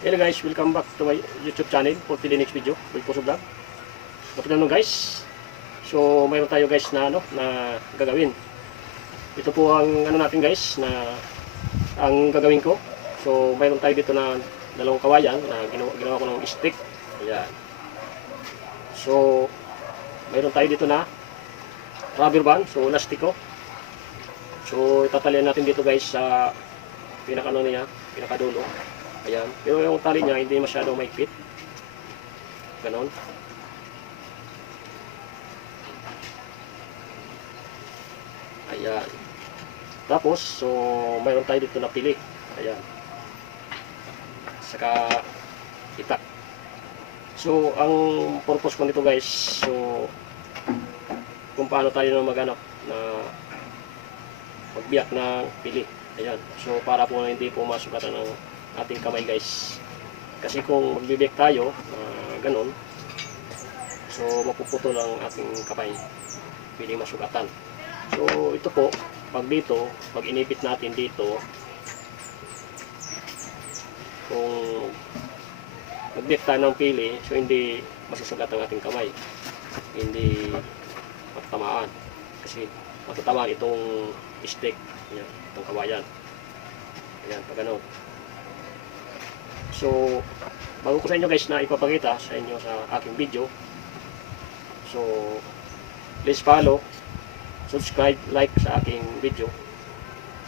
Hello guys, welcome back to my YouTube channel for the next video, Boy Puso Vlog. Okay naman guys. So, mayroon tayo guys na ano, na gagawin. Ito po ang ano natin guys na ang gagawin ko. So, mayroon tayo dito na dalawang kawayan na ginawa, ginawa ko ng stick. Ayan. So, mayroon tayo dito na rubber band, so elastiko. So, itatalian natin dito guys sa pinakano niya, pinakadulo. Ayan. Pero yung tali niya hindi masyadong maikpit. Ganon. Ayan. Tapos, so, mayroon tayo dito na pili. Ayan. Saka, itak. So, ang purpose ko nito guys, so, kung paano tayo magano na magbiyak ng pili. Ayan. So, para po hindi po masugatan ng ating kamay guys. Kasi kung magbibiyak tayo, uh, ganun, so mapuputol ang ating kamay. Pwede masugatan. So, ito po, pag dito, pag inipit natin dito, kung magbiyak tayo ng pili, so hindi masusugat ang ating kamay. Hindi matatamaan. Kasi matatamaan itong stick, yan, itong kawayan. Ayan, pag ganun. So, bago ko sa inyo guys na ipapakita sa inyo sa aking video. So, please follow, subscribe, like sa aking video.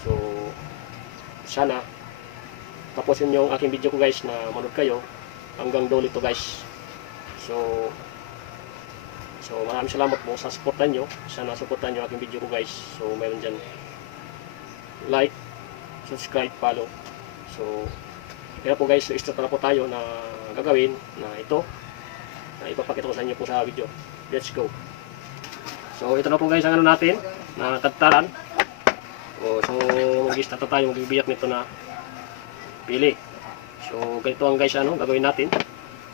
So, sana tapusin niyo ang aking video ko guys na manood kayo hanggang dulo ito guys. So, so maraming salamat po sa supportan nyo. Sana supportan nyo aking video ko guys. So, mayroon dyan like, subscribe, follow. So, kaya po guys, start na po tayo na gagawin na ito na ipapakita ko sa inyo po sa video. Let's go. So ito na po guys ang ano natin na tagtaran. O, so mag-start na tayo magbibiyak nito na pili. So ganito ang guys ano gagawin natin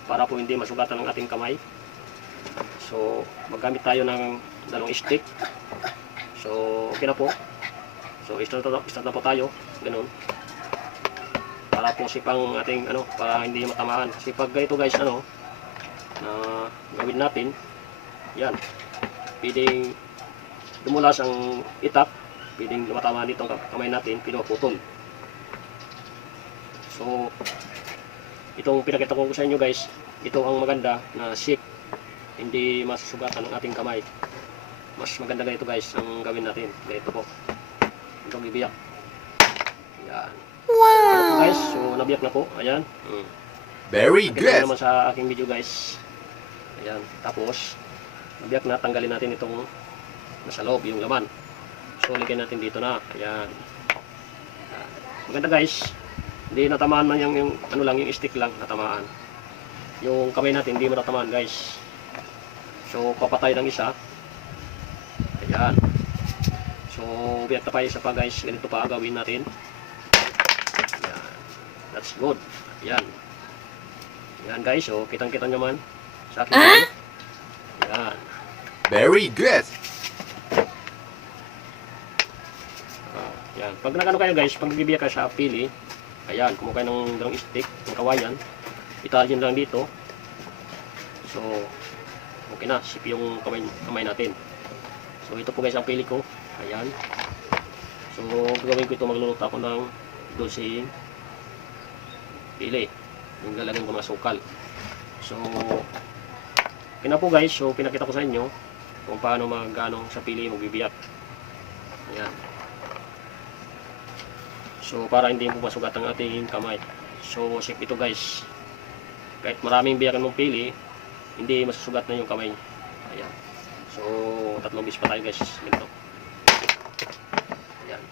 para po hindi masugatan ang ating kamay. So maggamit tayo ng dalawang stick. So okay na po. So start na, start na po tayo. Ganun para po sipang ating ano para hindi matamaan. Kasi pag ganito guys ano na gawin natin yan. Pwedeng dumulas ang itak pwedeng matamaan dito ang kamay natin pinaputol. So itong pinakita ko sa inyo guys ito ang maganda na shape hindi masusugatan ang ating kamay. Mas maganda ganito guys ang gawin natin. Ganito po. Itong bibiyak yan. Po guys, so nabiyak na po. Ayan. Mm. Very Nakita good. naman sa aking video guys. Ayan. Tapos, nabiyak na. Tanggalin natin itong nasa loob, yung laman. So, lagyan natin dito na. Ayan. Ayan. Maganda guys. Hindi natamaan man yung, yung ano lang, yung stick lang natamaan. Yung kamay natin hindi matatamaan guys. So, papatay ng isa. Ayan. So, biyak na pa isa pa guys. Ganito pa gawin natin. That's good. Yan. Yan guys, oh, kitang-kita nyo man sa akin. Yan. Very good. Ah, yan. Pag nagano kayo guys, pag bibiyak ka sa pili, ayan, kumuha kayo ng dalawang stick, ng kawayan, italin lang dito. So, okay na, sip yung kamay, kamay natin. So, ito po guys ang pili ko. Ayan. So, gagawin ko ito, magluluto ako ng dulcing pili. Yung lalagyan ko mga sukal. So, na po guys. So, pinakita ko sa inyo kung paano magano sa pili magbibiyak. Ayan. So, para hindi po masugat ang ating kamay. So, check ito guys. Kahit maraming biyakan mong pili, hindi masusugat na yung kamay. Ayan. So, tatlong bis pa tayo guys. Ganito. Ayan.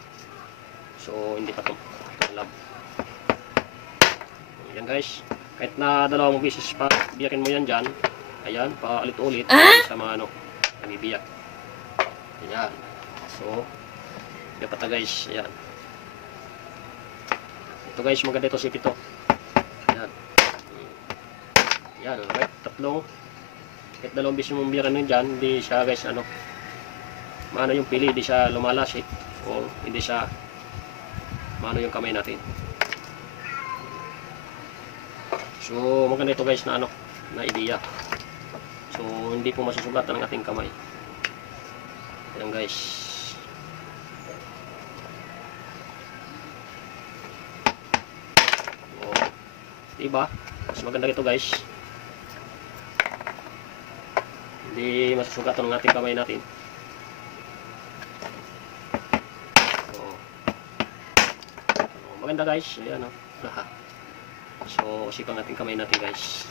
So, hindi pa ito. Alam. Ayan guys. Kahit na dalawang beses pa, biyakin mo yan dyan. Ayan, pa ulit-ulit. Sa mga ano, namibiyak. Ayan. So, dapat na guys. Ayan. Ito guys, maganda ito sip ito. Ayan. Ayan, right. Tatlong. Kahit dalawang beses mong biyakan nun dyan, hindi siya guys, ano, maano yung pili, hindi siya lumalasik. O hindi siya maano yung kamay natin. So, maganda ito guys na ano, na idea. So, hindi po masusugatan ng ating kamay. Ayan guys. Oh, diba? Mas maganda ito guys. Hindi masusugatan ng ating kamay natin. Oh. Oh, maganda guys. Ayan o. So, sipang ating kamay natin guys.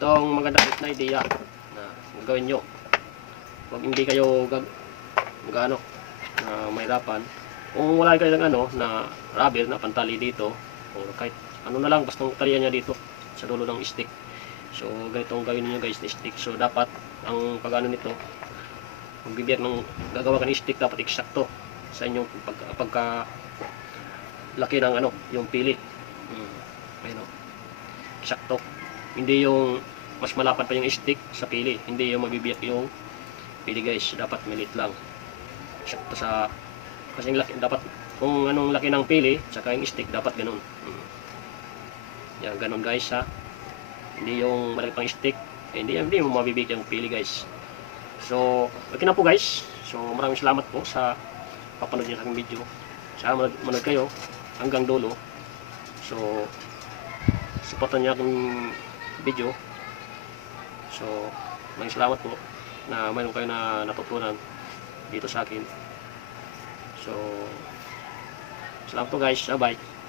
Itong maganda na idea na gawin nyo. Huwag hindi kayo gag gaano na mahirapan. Kung wala kayo ng ano na rubber na pantali dito o kahit ano na lang basta talian niya dito sa dulo ng stick. So ganito ang gawin niyo guys stick. So dapat ang pag-ano nito magbibiyak ng gagawa ka ng stick dapat eksakto sa inyong pag, pagka laki ng ano yung pili. Hmm. Ayun o. Eksakto. Hindi yung mas malapad pa yung stick sa pili. Hindi yung mabibiyak yung pili guys. Dapat milit lang. Eksakto sa kasi laki, dapat kung anong laki ng pili saka yung stick dapat ganun. Hmm. Yan ganun guys ha. Hindi yung malaki pang stick. Eh, hindi, hindi mo mabibig yung pili guys. So, okay na po guys. So, maraming salamat po sa papanood niyo sa aking video. Sana manood, manood kayo hanggang dulo. So, supportan niyo aking video. So, maraming salamat po na mayroon kayo na natutunan dito sa akin. So, salamat po guys. Bye-bye.